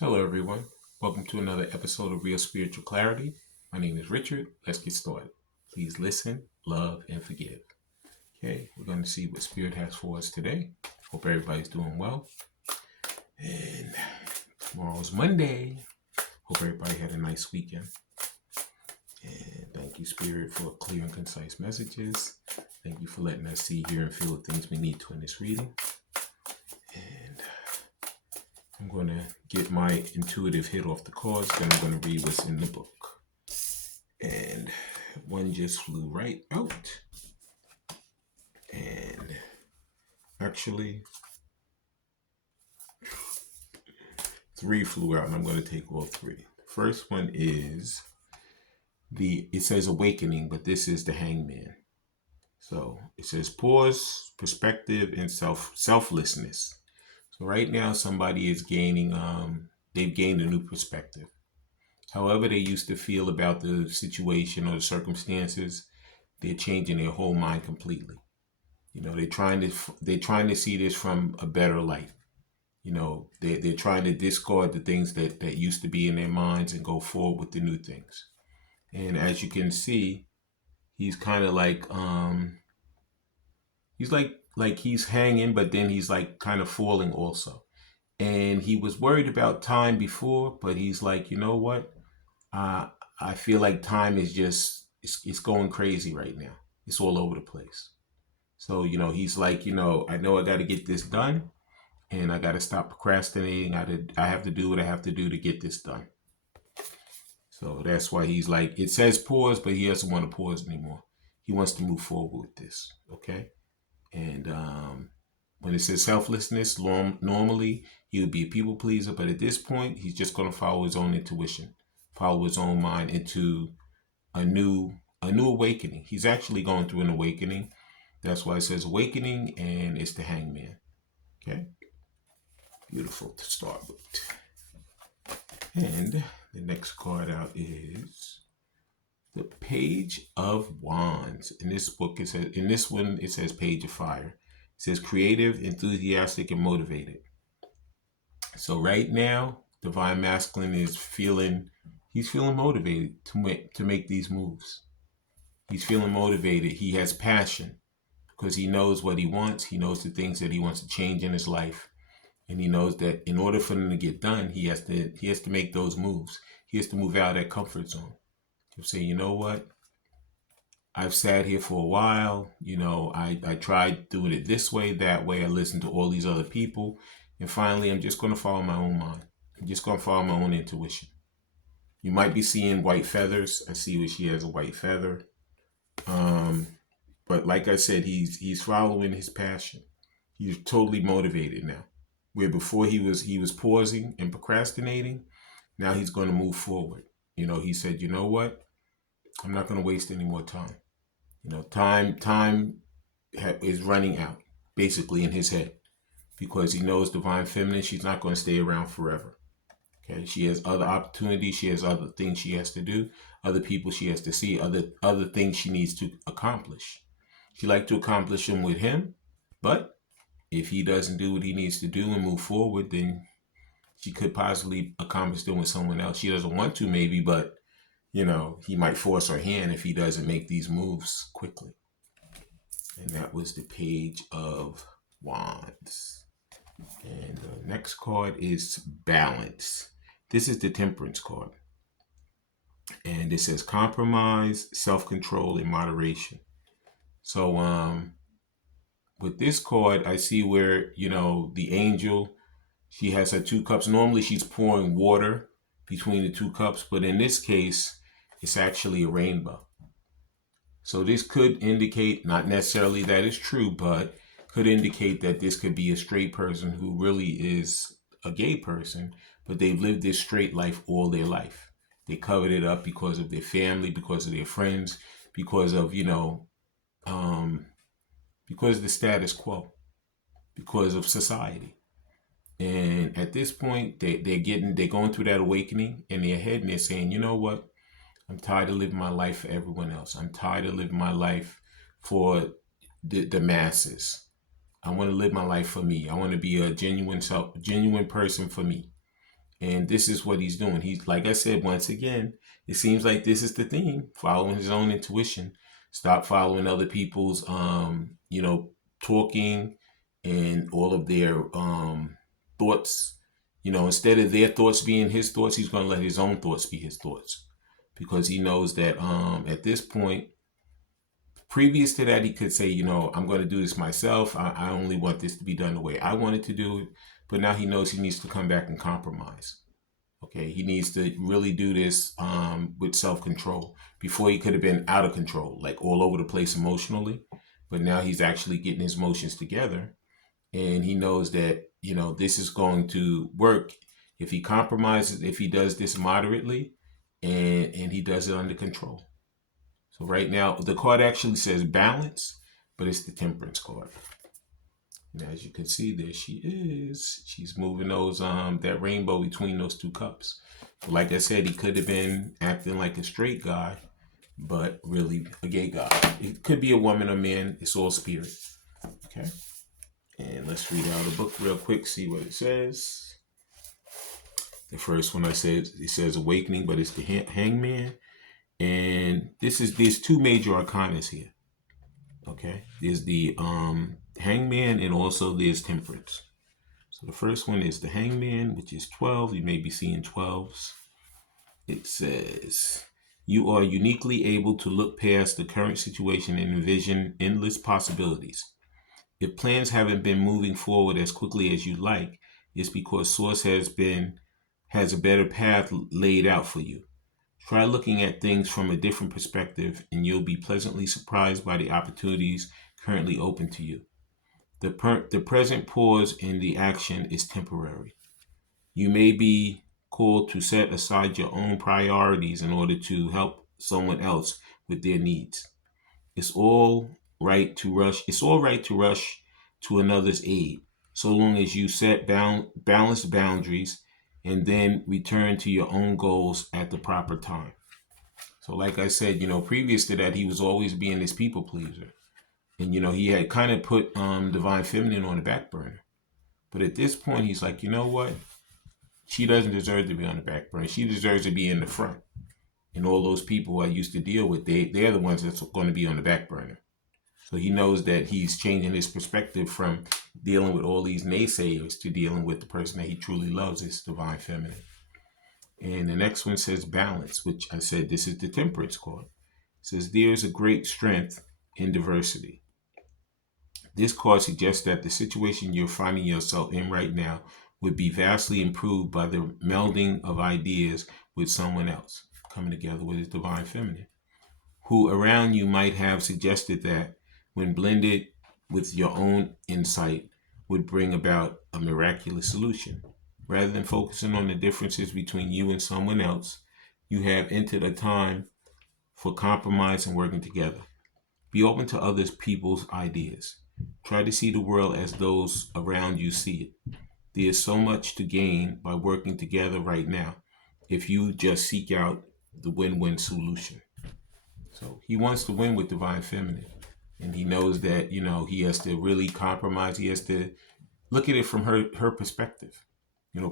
Hello, everyone. Welcome to another episode of Real Spiritual Clarity. My name is Richard. Let's get started. Please listen, love, and forgive. Okay, we're going to see what Spirit has for us today. Hope everybody's doing well. And tomorrow's Monday. Hope everybody had a nice weekend. And thank you, Spirit, for clear and concise messages. Thank you for letting us see, hear, and feel the things we need to in this reading. And I'm going to get my intuitive hit off the cards, then I'm going to read what's in the book. And one just flew right out. And actually, three flew out, and I'm going to take all three. The first one is it says awakening, but this is the hangman. So it says pause, perspective, and selflessness. So right now, somebody is gaining, they've gained a new perspective. However they used to feel about the situation or the circumstances, they're changing their whole mind completely. They're trying to see this from a better light. They're trying to discard the things that used to be in their minds and go forward with the new things. And as you can see, he's kind of like he's hanging, but then he's like kind of falling also. And he was worried about time before, but he's like, you know what? I feel like time is just it's going crazy right now. It's all over the place. So, he's like, I know I got to get this done and I got to stop procrastinating. I have to do what I have to do to get this done. So that's why he's like, it says pause, but he doesn't want to pause anymore. He wants to move forward with this. Okay. And when it says selflessness, normally he would be a people pleaser, but at this point, he's just going to follow his own intuition, follow his own mind into a new awakening. He's actually going through an awakening. That's why it says awakening, and it's the hangman. Okay, beautiful to start with. And the next card out is the Page of Wands. In this book, in this one, it says Page of Fire. It says creative, enthusiastic, and motivated. So right now, Divine Masculine is he's feeling motivated to make these moves. He's feeling motivated. He has passion because he knows what he wants. He knows the things that he wants to change in his life. And he knows that in order for them to get done, he has to make those moves. He has to move out of that comfort zone. He'll say, you know what? I've sat here for a while. I tried doing it this way, that way. I listened to all these other people. And finally, I'm just going to follow my own mind. I'm just going to follow my own intuition. You might be seeing white feathers. I see where she has a white feather. But like I said, he's following his passion. He's totally motivated now. Where before he was pausing and procrastinating, now he's going to move forward. He said, you know what? I'm not going to waste any more time. Time is running out, basically in his head, because he knows Divine Feminine. She's not going to stay around forever. Okay, she has other opportunities. She has other things she has to do, other people she has to see, other things she needs to accomplish. She like to accomplish them with him, but if he doesn't do what he needs to do and move forward, then she could possibly accomplish them with someone else. She doesn't want to, maybe, but he might force her hand if he doesn't make these moves quickly. And that was the Page of Wands. And the next card is Balance. This is the Temperance card. And it says compromise, self-control, and moderation. So with this card, I see where, the angel, she has her two cups. Normally she's pouring water between the two cups, but in this case, it's actually a rainbow. So this could indicate, not necessarily that it's true, but could indicate that this could be a straight person who really is a gay person, but they've lived this straight life all their life. They covered it up because of their family, because of their friends, because of, because of the status quo, because of society. And at this point, they're going through that awakening in their head, and they're saying, you know what? I'm tired of living my life for everyone else. I'm tired of living my life for the masses. I want to live my life for me. I want to be a genuine person for me. And this is what he's doing. He's, like I said, once again, it seems like this is the theme, following his own intuition. Stop following other people's, talking and all of their thoughts. Instead of their thoughts being his thoughts, he's going to let his own thoughts be his thoughts, because he knows that at this point, previous to that, he could say, I'm going to do this myself. I only want this to be done the way I wanted to do it. But now he knows he needs to come back and compromise. Okay, he needs to really do this with self-control. Before, he could have been out of control, like all over the place emotionally. But now he's actually getting his emotions together. And he knows that, this is going to work if he compromises, if he does this moderately, and he does it under control. So right now, the card actually says balance, but it's the Temperance card. And as you can see, there she is. She's moving those that rainbow between those two cups. But like I said, he could have been acting like a straight guy, but really a gay guy. It could be a woman or man. It's all spirit. Okay. And let's read out the book real quick, see what it says. The first one it says awakening, but it's the hangman. And there's two major arcanas here. Okay. There's the hangman, and also there's temperance. So the first one is the hangman, which is 12. You may be seeing 12s. It says, you are uniquely able to look past the current situation and envision endless possibilities. If plans haven't been moving forward as quickly as you like, it's because Source has a better path laid out for you. Try looking at things from a different perspective, and you'll be pleasantly surprised by the opportunities currently open to you. The present pause in the action is temporary. You may be called to set aside your own priorities in order to help someone else with their needs. It's all right to rush to another's aid, so long as you set balanced boundaries and then return to your own goals at the proper time. So like I said, previous to that, he was always being this people pleaser. And, he had kind of put Divine Feminine on the back burner. But at this point, he's like, you know what? She doesn't deserve to be on the back burner. She deserves to be in the front. And all those people I used to deal with, they're the ones that's going to be on the back burner. So he knows that he's changing his perspective from dealing with all these naysayers to dealing with the person that he truly loves, is Divine Feminine. And the next one says balance, which I said this is the Temperance card. It says there's a great strength in diversity. This card suggests that the situation you're finding yourself in right now would be vastly improved by the melding of ideas with someone else, coming together with his Divine Feminine, who around you might have suggested that, when blended with your own insight, would bring about a miraculous solution. Rather than focusing on the differences between you and someone else, you have entered a time for compromise and working together. Be open to other people's ideas. Try to see the world as those around you see it. There is so much to gain by working together right now if you just seek out the win-win solution. So he wants to win with Divine Feminine. And he knows that, he has to really compromise. He has to look at it from her perspective.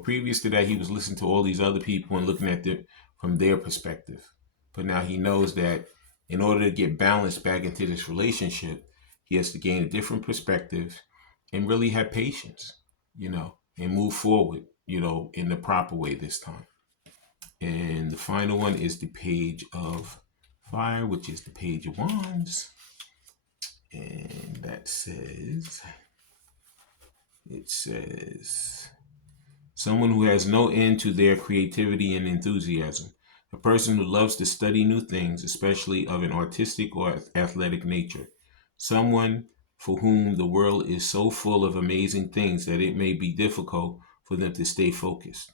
Previous to that, he was listening to all these other people and looking at it from their perspective. But now he knows that in order to get balance back into this relationship, he has to gain a different perspective and really have patience, and move forward, in the proper way this time. And the final one is the Page of Fire, which is the Page of Wands. And that says, someone who has no end to their creativity and enthusiasm. A person who loves to study new things, especially of an artistic or athletic nature. Someone for whom the world is so full of amazing things that it may be difficult for them to stay focused.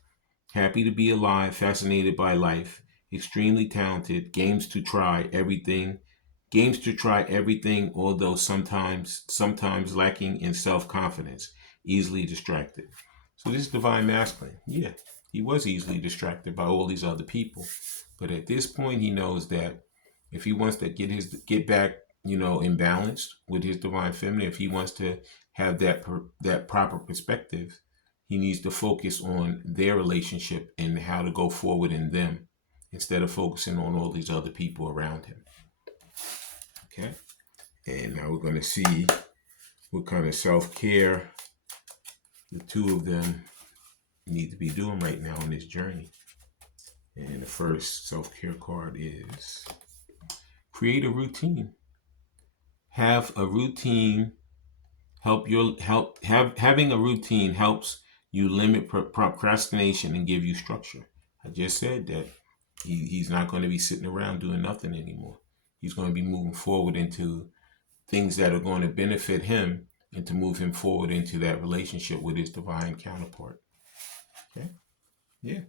Happy to be alive, fascinated by life, extremely talented, games to try everything, although sometimes lacking in self-confidence, easily distracted. So this is Divine Masculine. Yeah, he was easily distracted by all these other people. But at this point, he knows that if he wants to get back, in balance with his Divine Feminine, if he wants to have that proper perspective, he needs to focus on their relationship and how to go forward in them instead of focusing on all these other people around him. Okay? And now we're going to see what kind of self-care the two of them need to be doing right now on this journey. And the first self-care card is create a routine. Have a routine. Having a routine helps you limit procrastination and give you structure. I just said that he's not going to be sitting around doing nothing anymore. He's going to be moving forward into things that are going to benefit him and to move him forward into that relationship with his divine counterpart. Okay? Yeah.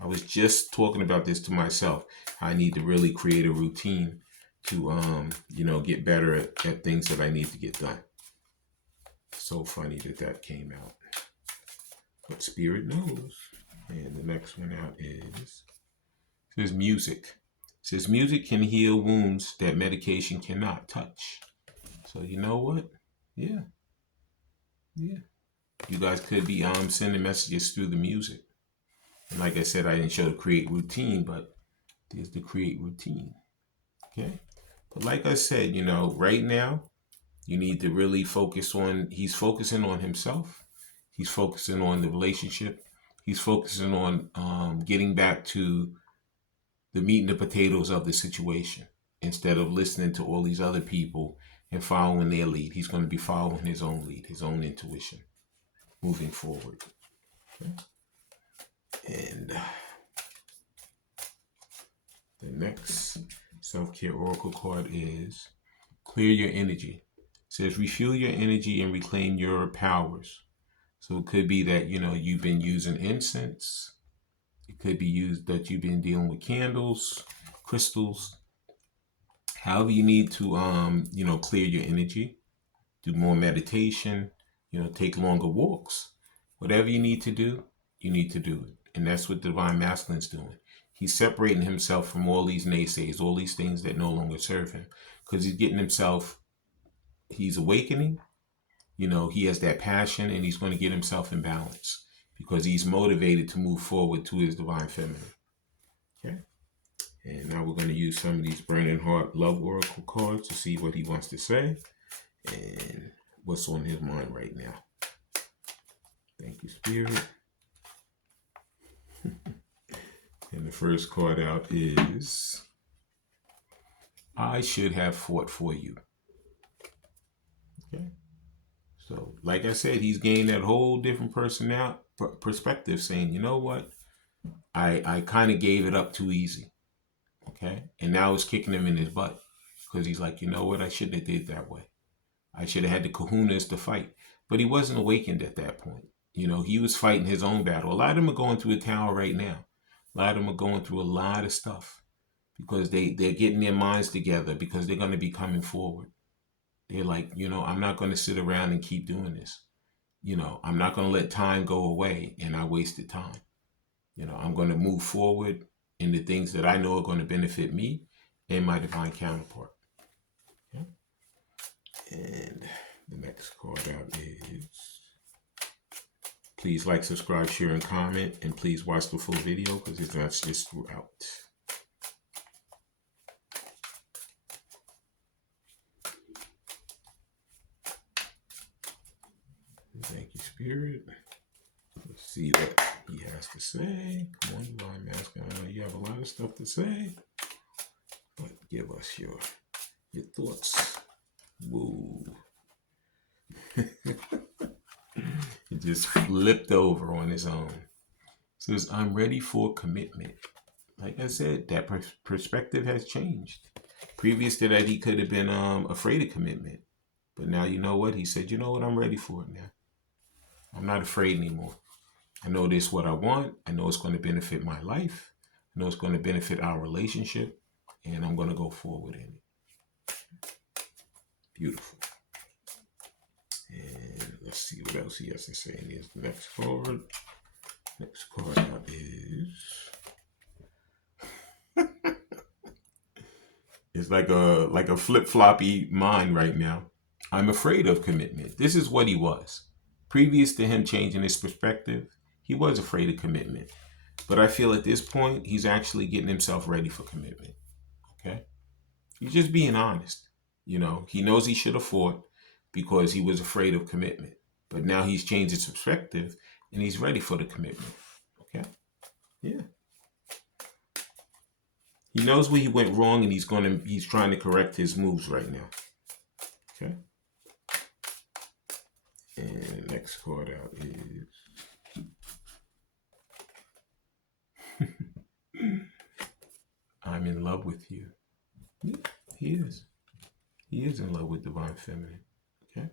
I was just talking about this to myself. I need to really create a routine to, get better at things that I need to get done. So funny that came out. But Spirit knows. And the next one out says music. It says music can heal wounds that medication cannot touch. So you know what? Yeah. You guys could be sending messages through the music. And like I said, I didn't show the create routine, but there's the create routine. Okay? But like I said, right now, you need to really focus on, he's focusing on himself. He's focusing on the relationship. He's focusing on getting back to the meat and the potatoes of the situation instead of listening to all these other people and following their lead. He's going to be following his own lead, his own intuition, moving forward. Okay? And the next self-care oracle card is clear your energy. It says refuel your energy and reclaim your powers. So it could be that, you've been using incense. It could be used that you've been dealing with candles, crystals. However you need to, clear your energy, do more meditation, take longer walks. Whatever you need to do it. And that's what Divine Masculine's doing. He's separating himself from all these naysays, all these things that no longer serve him. Because he's awakening. He has that passion and he's going to get himself in balance because he's motivated to move forward to his divine feminine. Okay. And now we're going to use some of these Burning Heart Love Oracle cards to see what he wants to say and what's on his mind right now. Thank you, Spirit. And the first card out is I should have fought for you. Okay. So, like I said, he's gained that whole different perspective saying, you know what? I kind of gave it up too easy. Okay. And now it's kicking him in his butt because he's like, you know what? I shouldn't have did that way. I should have had the kahunas to fight. But he wasn't awakened at that point. He was fighting his own battle. A lot of them are going through a tower right now. A lot of them are going through a lot of stuff because they're getting their minds together because they're going to be coming forward. They're like, I'm not going to sit around and keep doing this. I'm not going to let time go away and I wasted time. I'm going to move forward in the things that I know are going to benefit me and my divine counterpart. Okay? And the next card out is please like, subscribe, share, and comment. And please watch the full video because it's not just throughout. Thank you, Spirit. Let's see what he has to say. Come on, Divine Masculine. I know you have a lot of stuff to say, but give us your thoughts. Woo. He just flipped over on his own. Says, I'm ready for commitment. Like I said, that perspective has changed. Previous to that, he could have been afraid of commitment. But now, you know what? He said, you know what? I'm ready for it now. I'm not afraid anymore. I know this is what I want. I know it's going to benefit my life. I know it's going to benefit our relationship. And I'm going to go forward in it. Beautiful. And let's see what else he has to say. And here's the next card. Next card out is it's like a flip-floppy mind right now. I'm afraid of commitment. This is what he was. Previous to him changing his perspective, he was afraid of commitment. But I feel at this point, he's actually getting himself ready for commitment. Okay? He's just being honest. He knows he should have fought because he was afraid of commitment. But now he's changed his perspective and he's ready for the commitment. Okay? Yeah. He knows where he went wrong and he's trying to correct his moves right now. Okay? And the next card out is I'm in love with you. Yeah, he is. He is in love with Divine Feminine. Okay?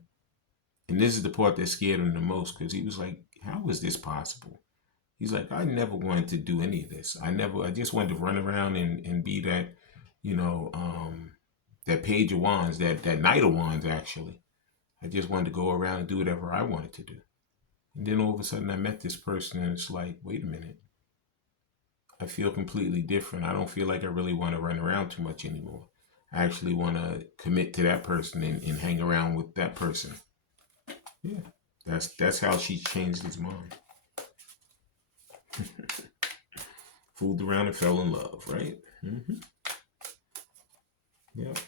And this is the part that scared him the most because he was like, how is this possible? He's like, I never wanted to do any of this. I just wanted to run around and be that, that Page of Wands, that Knight of Wands, actually. I just wanted to go around and do whatever I wanted to do. And then all of a sudden I met this person and it's like, wait a minute. I feel completely different. I don't feel like I really want to run around too much anymore. I actually want to commit to that person and hang around with that person. Yeah, that's how she changed his mind. Fooled around and fell in love, right? Mm-hmm. Yep.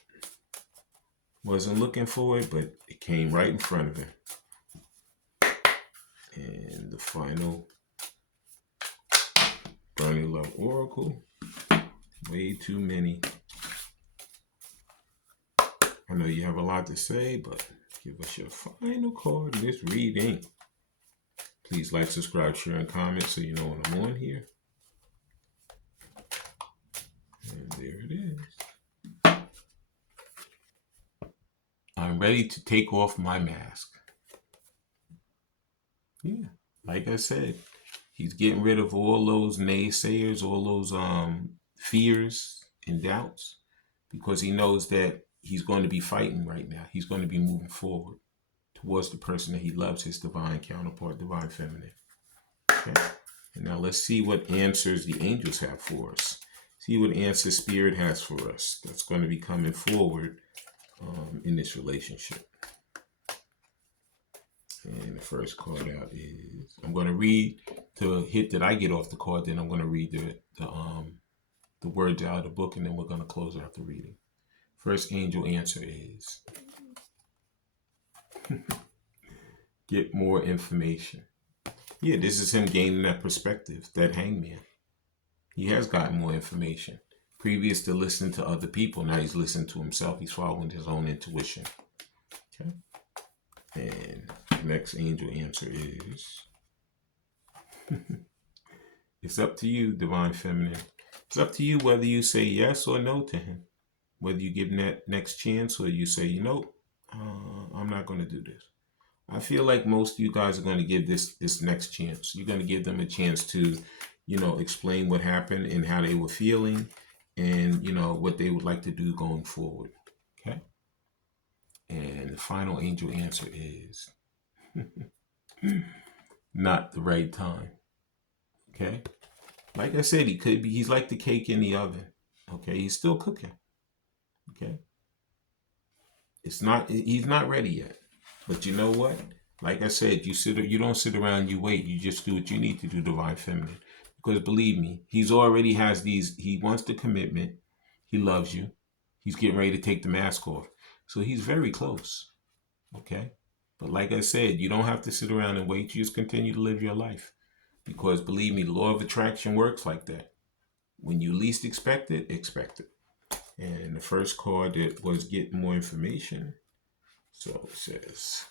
Wasn't looking for it, but it came right in front of him. And the final Burning Love Oracle. Way too many. I know you have a lot to say, but give us your final card in this reading. Please like, subscribe, share, and comment so you know when I'm on here. And there it is. I'm ready to take off my mask. Yeah, like I said, he's getting rid of all those naysayers, all those fears and doubts, because he knows that he's going to be fighting right now. He's going to be moving forward towards the person that he loves, his divine counterpart, Divine Feminine. Okay. And now let's see what answers the angels have for us. See what answers Spirit has for us that's going to be coming forward in this relationship. And the first card out is, I'm going to read the hit that I get off the card, then I'm going to read the words out of the book, and then we're going to close out the reading. First angel answer is, get more information. Yeah, this is him gaining that perspective, that hangman. He has gotten more information. Previous to listening to other people, now he's listening to himself. He's following his own intuition. Okay. And the next angel answer is, it's up to you, Divine Feminine. It's up to you whether you say yes or no to him. Whether you give him that next chance or you say, I'm not going to do this. I feel like most of you guys are going to give this next chance. You're going to give them a chance to, explain what happened and how they were feeling and, what they would like to do going forward. Okay. And the final angel answer is not the right time. Okay. Like I said, he's like the cake in the oven. Okay. He's still cooking. Okay. He's not ready yet. But you know what? Like I said, you don't sit around, you wait. You just do what you need to do, Divine Feminine. Because believe me, he wants the commitment. He loves you. He's getting ready to take the mask off. So he's very close. Okay? But like I said, you don't have to sit around and wait. You just continue to live your life. Because believe me, the law of attraction works like that. When you least expect it, expect it. And the first card that was get more information. So it says,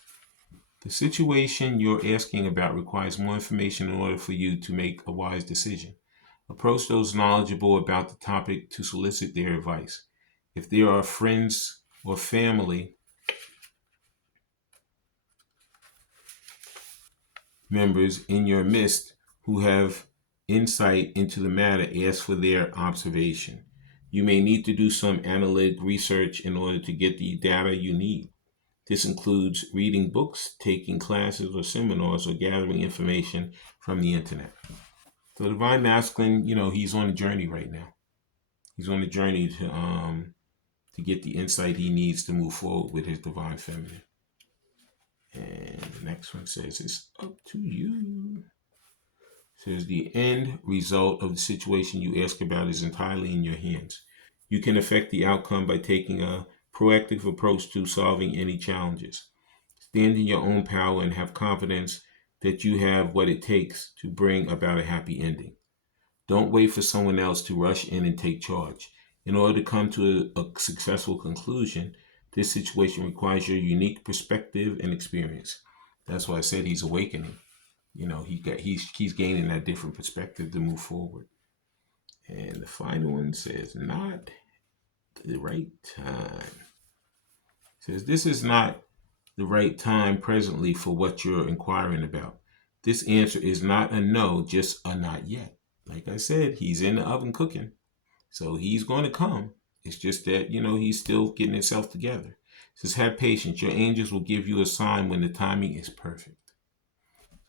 the situation you're asking about requires more information in order for you to make a wise decision. Approach those knowledgeable about the topic to solicit their advice. If there are friends or family members in your midst who have insight into the matter, ask for their observation. You may need to do some analytic research in order to get the data you need. This includes reading books, taking classes or seminars, or gathering information from the internet. So Divine Masculine, he's on a journey right now. He's on a journey to get the insight he needs to move forward with his Divine Feminine. And the next one says, it's up to you. It says, the end result of the situation you ask about is entirely in your hands. You can affect the outcome by taking a proactive approach to solving any challenges. Stand in your own power and have confidence that you have what it takes to bring about a happy ending. Don't wait for someone else to rush in and take charge. In order to come to a successful conclusion, this situation requires your unique perspective and experience. That's why I said he's awakening. You know, he's gaining that different perspective to move forward. And the final one says, not the right time. It says, this is not the right time presently for what you're inquiring about. This answer is not a no, just a not yet. Like I said, he's in the oven cooking. So he's going to come. It's just that, he's still getting himself together. It says, have patience. Your angels will give you a sign when the timing is perfect.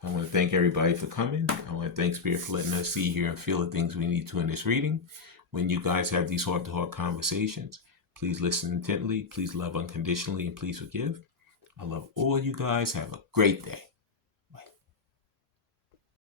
I want to thank everybody for coming. I want to thank Spirit for letting us see, hear, and feel the things we need to in this reading. When you guys have these heart-to-heart conversations, please listen intently, please love unconditionally, and please forgive. I love all you guys. Have a great day.